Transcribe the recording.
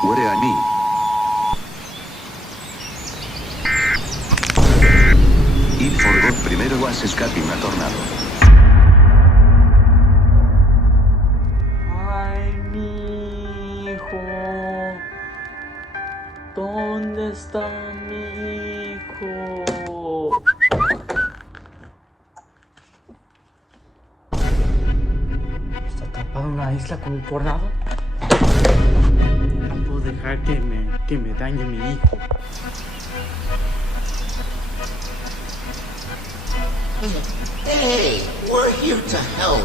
What I mean? It forgot primero was escaping a tornado. Ay, mi hijo. ¿Dónde está mi hijo? ¿Está atrapado en una isla con un tornado? No puedo dejar que me dañe mi hijo. Hey, we're here to help.